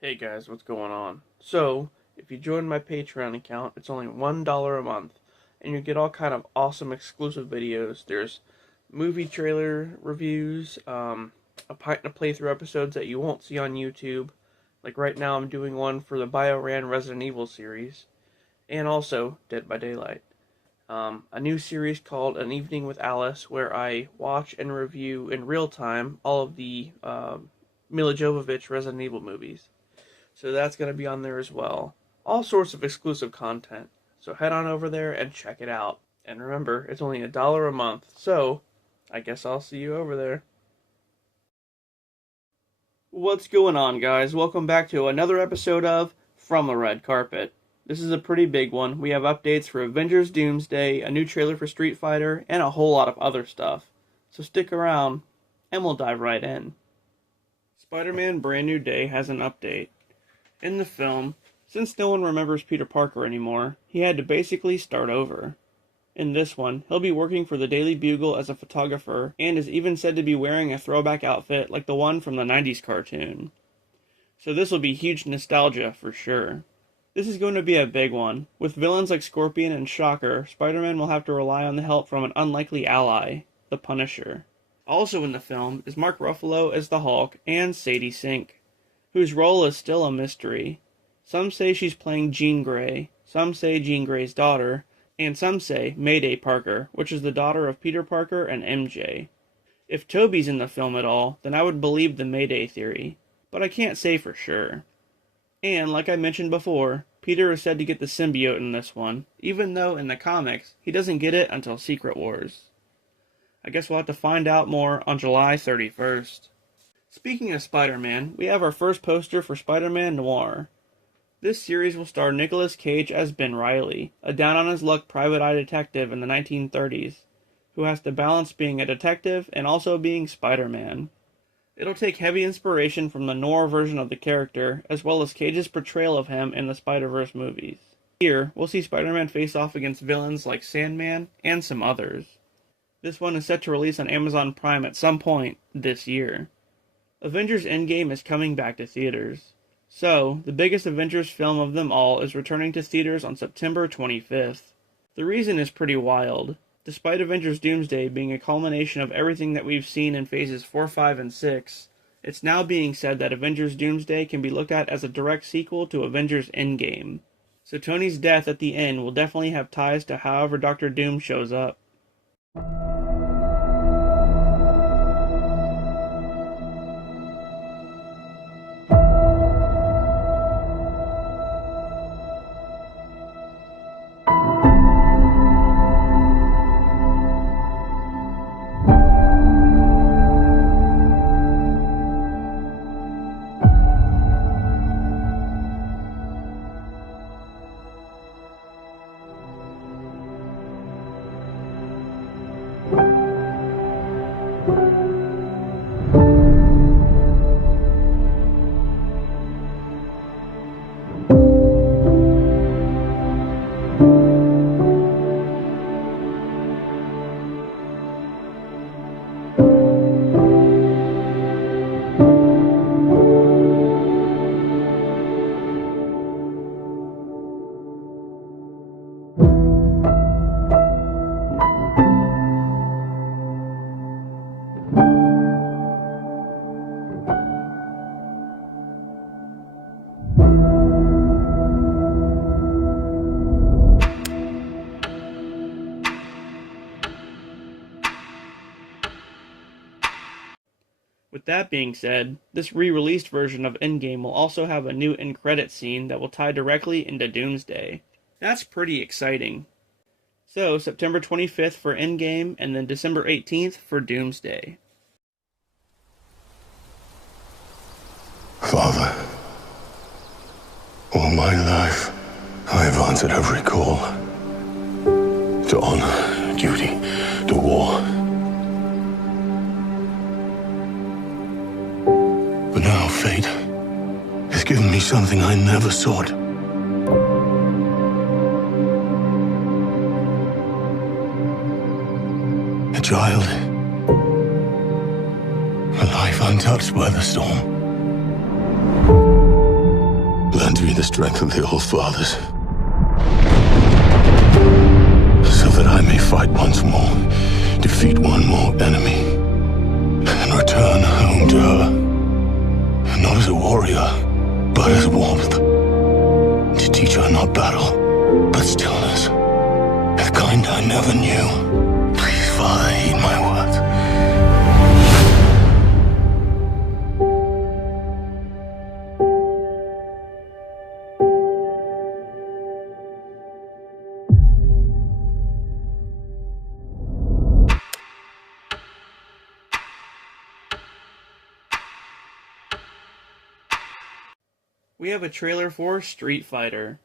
Hey guys, what's going on? So, if you join my Patreon account, it's only $1 a month, and you get all kind of awesome exclusive videos. There's movie trailer reviews, a pint and a playthrough episodes that you won't see on YouTube. Like right now, I'm doing one for the BioRan Resident Evil series, and also Dead by Daylight. A new series called An Evening with Alice, where I watch and review in real time all of the Mila Jovovich Resident Evil movies. So that's going to be on there as well. All sorts of exclusive content. So head on over there and check it out. And remember, it's only $1 a month. So I guess I'll see you over there. What's going on, guys? Welcome back to another episode of From the Red Carpet. This is a pretty big one. We have updates for Avengers Doomsday, a new trailer for Street Fighter, and a whole lot of other stuff. So stick around, and we'll dive right in. Spider-Man Brand New Day has an update. In the film, since no one remembers Peter Parker anymore, he had to basically start over. In this one, he'll be working for the Daily Bugle as a photographer, and is even said to be wearing a throwback outfit like the one from the 90s cartoon. So this will be huge nostalgia for sure. This is going to be a big one. With villains like Scorpion and Shocker, Spider-Man will have to rely on the help from an unlikely ally, the Punisher. Also in the film is Mark Ruffalo as the Hulk and Sadie Sink, whose role is still a mystery. Some say she's playing Jean Grey, some say Jean Grey's daughter, and some say Mayday Parker, which is the daughter of Peter Parker and MJ. If Tobey's in the film at all, then I would believe the Mayday theory, but I can't say for sure. And, like I mentioned before, Peter is said to get the symbiote in this one, even though in the comics, he doesn't get it until Secret Wars. I guess we'll have to find out more on July 31st. Speaking of Spider-Man, we have our first poster for Spider-Man Noir. This series will star Nicolas Cage as Ben Reilly, a down-on-his-luck private eye detective in the 1930s, who has to balance being a detective and also being Spider-Man. It'll take heavy inspiration from the Noir version of the character, as well as Cage's portrayal of him in the Spider-Verse movies. Here, we'll see Spider-Man face off against villains like Sandman and some others. This one is set to release on Amazon Prime at some point this year. Avengers Endgame is coming back to theaters. So, the biggest Avengers film of them all is returning to theaters on September 25th. The reason is pretty wild. Despite Avengers Doomsday being a culmination of everything that we've seen in phases 4, 5, and 6, it's now being said that Avengers Doomsday can be looked at as a direct sequel to Avengers Endgame. So Tony's death at the end will definitely have ties to however Dr. Doom shows up. With that being said, this re-released version of Endgame will also have a new end-credits scene that will tie directly into Doomsday. That's pretty exciting. So, September 25th for Endgame, and then December 18th for Doomsday. Father, all my life, I have answered every call. To honor, duty, to war. But now fate has given me something I never sought. A child. A life untouched by the storm. to be the strength of the old fathers, so that I may fight once more, defeat one more enemy, and return home to her, not as a warrior, but as warmth, to teach her not battle, but stillness, the kind I never knew. Please, Father, heed my words. We have a trailer for Street Fighter.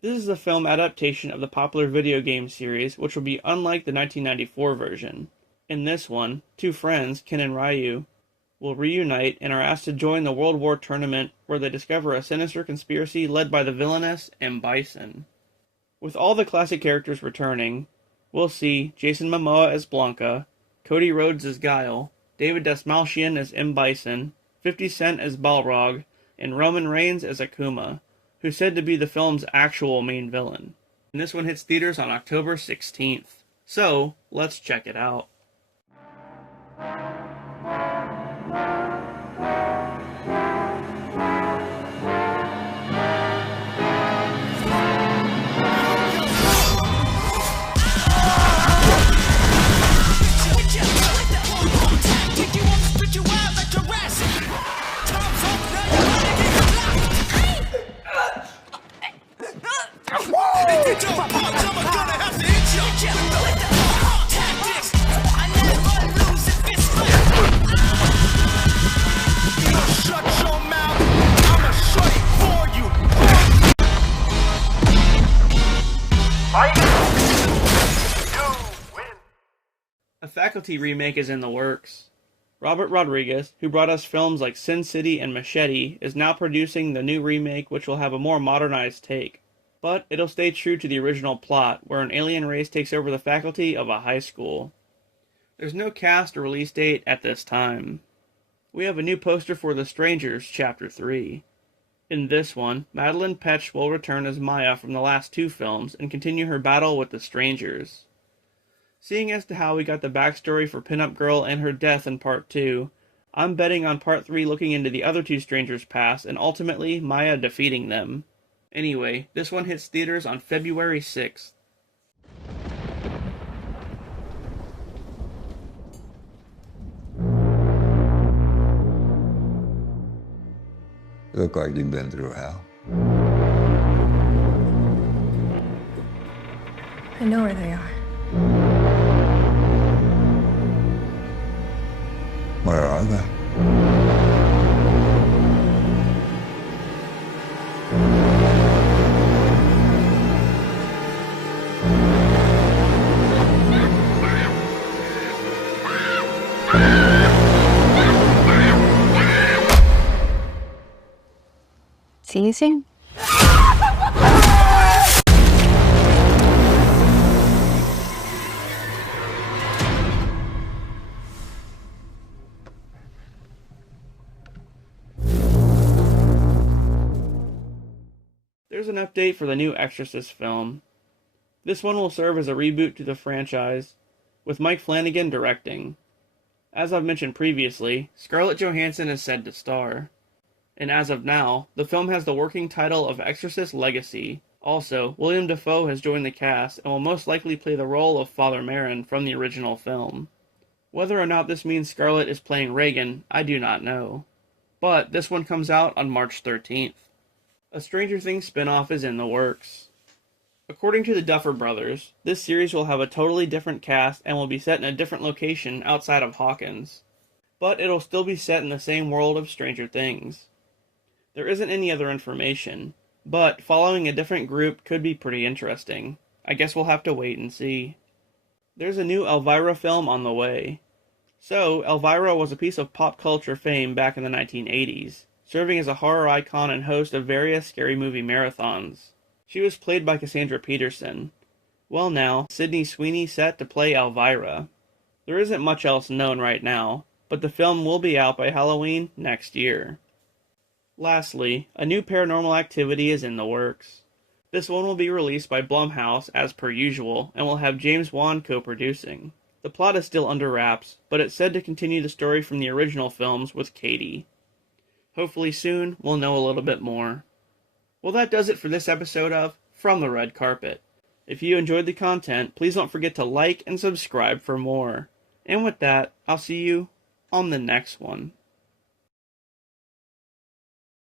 This is a film adaptation of the popular video game series, which will be unlike the 1994 version. In this one, two friends, Ken and Ryu, will reunite and are asked to join the World War tournament where they discover a sinister conspiracy led by the villainous M. Bison. With all the classic characters returning, we'll see Jason Momoa as Blanca, Cody Rhodes as Guile, David Dastmalchian as M. Bison, 50 Cent as Balrog, and Roman Reigns as Akuma, who's said to be the film's actual main villain. And this one hits theaters on October 16th. So, let's check it out. A Faculty remake is in the works. Robert Rodriguez, who brought us films like Sin City and Machete, is now producing the new remake, which will have a more modernized take. But it'll stay true to the original plot, where an alien race takes over the faculty of a high school. There's no cast or release date at this time. We have a new poster for The Strangers, Chapter 3. In this one, Madeline Petch will return as Maya from the last two films and continue her battle with the Strangers. Seeing as to how we got the backstory for Pinup Girl and her death in Part 2, I'm betting on Part 3 looking into the other two Strangers' past and ultimately Maya defeating them. Anyway, this one hits theaters on February 6th. You look like you've been through hell. I know where they are. Where are they? See you soon. There's an update for the new Exorcist film. This one will serve as a reboot to the franchise, with Mike Flanagan directing. As I've mentioned previously, Scarlett Johansson is said to star. And as of now, the film has the working title of Exorcist Legacy. Also, William Dafoe has joined the cast and will most likely play the role of Father Merrin from the original film. Whether or not this means Scarlett is playing Reagan, I do not know. But this one comes out on March 13th. A Stranger Things spin-off is in the works. According to the Duffer Brothers, this series will have a totally different cast and will be set in a different location outside of Hawkins. But it'll still be set in the same world of Stranger Things. There isn't any other information, but following a different group could be pretty interesting. I guess we'll have to wait and see. There's a new Elvira film on the way. So, Elvira was a piece of pop culture fame back in the 1980s, serving as a horror icon and host of various scary movie marathons. She was played by Cassandra Peterson. Well now, Sydney Sweeney set to play Elvira. There isn't much else known right now, but the film will be out by Halloween next year. Lastly, a new Paranormal Activity is in the works. This one will be released by Blumhouse as per usual, and will have James Wan co-producing. The plot is still under wraps, but it's said to continue the story from the original films with Katie. Hopefully soon, we'll know a little bit more. Well, that does it for this episode of From the Red Carpet. If you enjoyed the content, please don't forget to like and subscribe for more. And with that, I'll see you on the next one.